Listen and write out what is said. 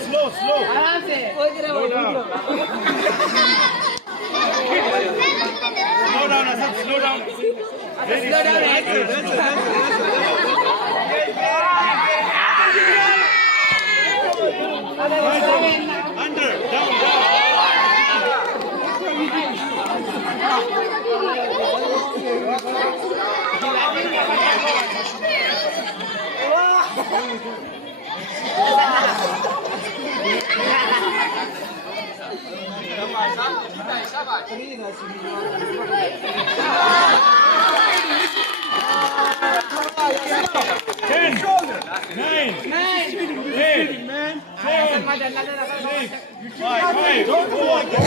Slow. Slow down. Slow down, Asad. Slow down. Very slow. Under, down. Ten, nine, eight, seven, six, five.